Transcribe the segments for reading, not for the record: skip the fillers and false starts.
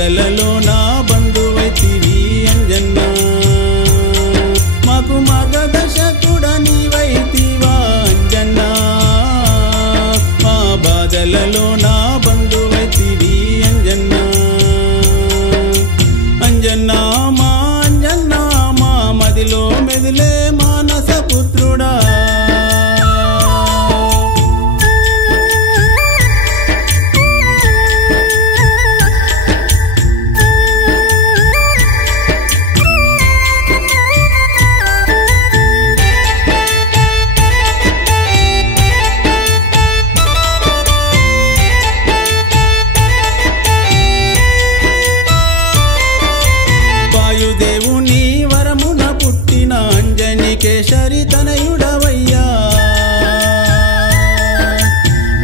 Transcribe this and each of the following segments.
బాధలలో నా బంధువైతివి అంజన్న మాకు మార్గదర్శకుడా నీవైతివా అంజన్న మా బాధలలో నా బంధువైతివి అంజన్న అంజన్న మా అంజన్న మా మదిలో మెదిలే మానస పుత్రుడా వాయుదేవుని వరమున పుట్టిన అంజనికేశరి తనయుడవయ్యా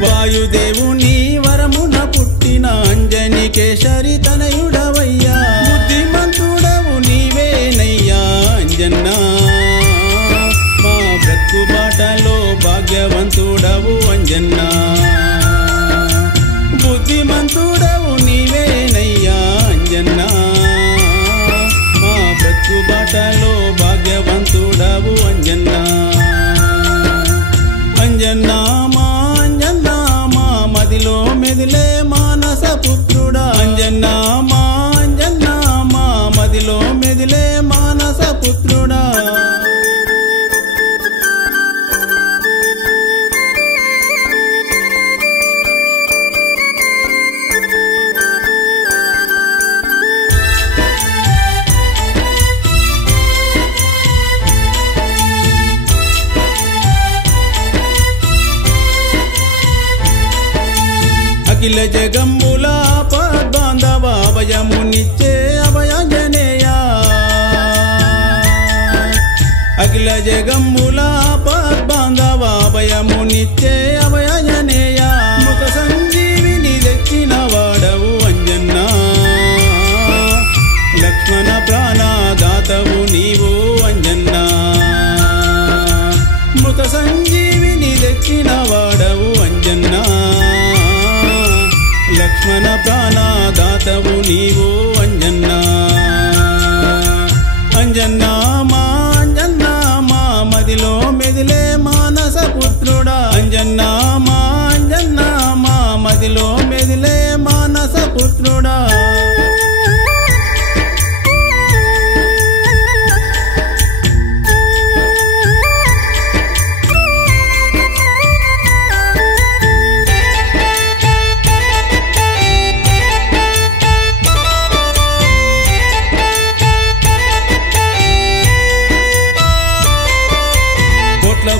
వాయుదేవుని వరమున పుట్టిన అంజనికేశరి తనయుడవయ్యా బుద్ధిమంతుడవు నీవేనయ్యా అంజన్న మా బ్రతుకు బాటలో భాగ్యవంతుడవు అంజన్న బుద్ధిమంతుడవు నీవేనయ్యా అంజన్న బాటలో భాగ్యవంతుడవు అంజన్న అంజన్న మా మదిలో మెదిలే మానస పుత్రుడా అంజన్న మా మదిలో మెదిలే మానస పుత్రుడా అఖిల జగమ్ముల పద్బాంధవ అభయమునిచ్చే అభయాంజనేయ అఖిల జగమ్ముల పద్బాంధవ అభయమునిచ్చే అభయాంజనేయ మృత సంజీవిని తెచ్చిన వాడవు అంజన్న లక్ష్మణ ప్రాణదాతవు నీవు అంజన్న మృత సంజీవిని తెచ్చిన వాడవు అంజన్న లక్ష్మణ ప్రాణదాతవు నీవు అంజన్న అంజన్న మా మదిలో మెదిలే మానస పుత్రుడా అంజన్న మా మదిలో మెదిలే మానస పుత్రుడా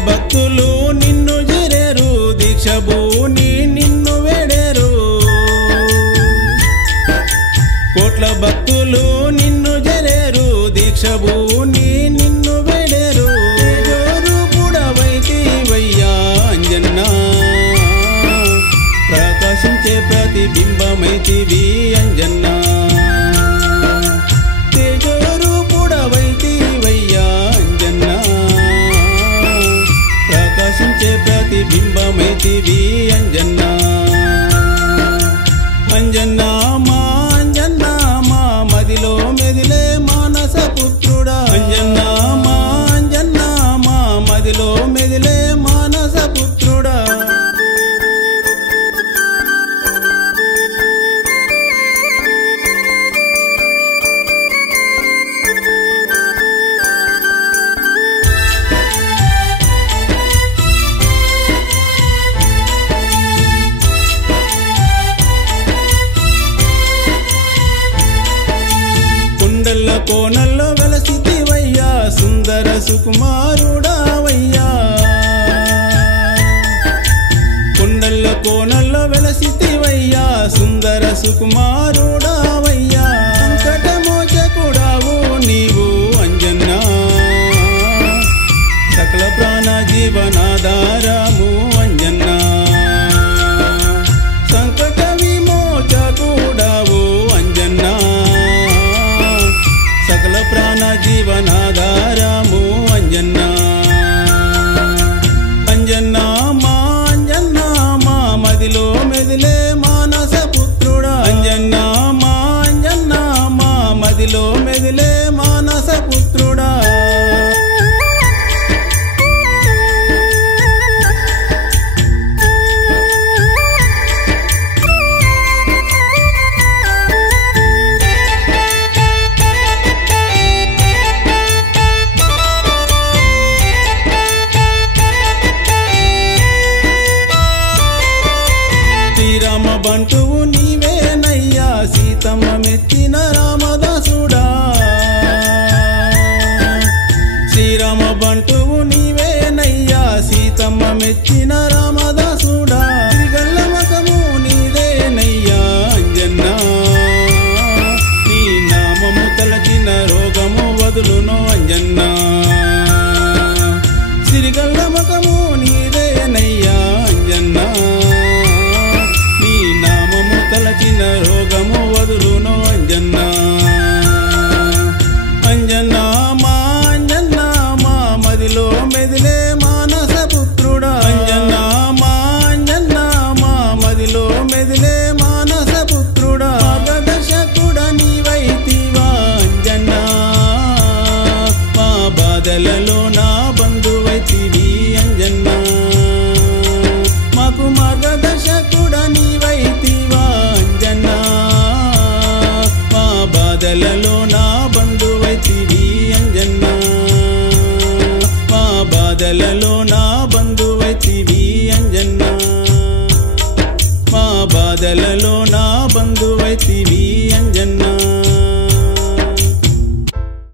భక్తులు నిన్ను జిరేరు దీక్షభూని నిన్ను వేడేరు కోట్ల భక్తులు నిన్ను జరేరు దీక్షభూని నిన్ను వేడేరు తేజోరూపుడవైతివయ్యా అంజన్న ప్రకాశించే ప్రతిబింబమైతివి అంజన్న తేజోరూపుడవైతివయ్యా అంజన్న ప్రకాశించే ప్రతిబింబమైతివి అంజన్న అంజన్న మా మదిలో మెదిలే మానస పుత్రుడా అంజన్న మా మదిలో మెదిలే మానస పుత్రుడా కోనల్లో వెలసితివయ్యా సుందర సుకుమారుడావయ్యా కొండల్లో కోనల్లో వెలసితివయ్యా సుందర సుకుమారుడావయ్యా సంకటమోచకుడావు నీవు అంజన్న సకల ప్రాణ జీవనాధారము అంజన్న సంకట విమోచకుడావు అంజన్న సకల ప్రాణ జీవనాధారము అంజన్న అంజన్న మా మదిలో మెదిలే మానస పుత్రుడా అంజన్న మదిలో మెదిలే మానస పుత్రుడా శ్రీరామ బంటువు నీవేనయ్యా సీతమ్మ మెచ్చిన రామదాసుడా శ్రీరామ బంటువు నీవేనయ్యా సీతమ్మ మెచ్చిన రామదాసుడా శ్రీగల్ల మకము నీదేనయ్యా అంజన్న నీ నామము తలచిన రోగము వదులునో అంజన్న శ్రీగల్ల మకము నీదేనయ్యా అంజన్న తలచిన రోగము వదులునో అంజన్న అంజన్న మా మదిలో మెదిలే మానస పుత్రుడా అంజన్న మా మదిలో మెదిలే మానస పుత్రుడా మార్గదర్శకుడా నీవైతివా అంజన్న మా బాధలలో నా బంధువైతివి అంజన్న మాకు మార్గదర్శకుడా నీవైతివా బాధలలో నా బంధువైతివి అంజన్న మా బాధలలో నా బంధువైతివి అంజన్న మా బాధలలో నా బంధువైతివి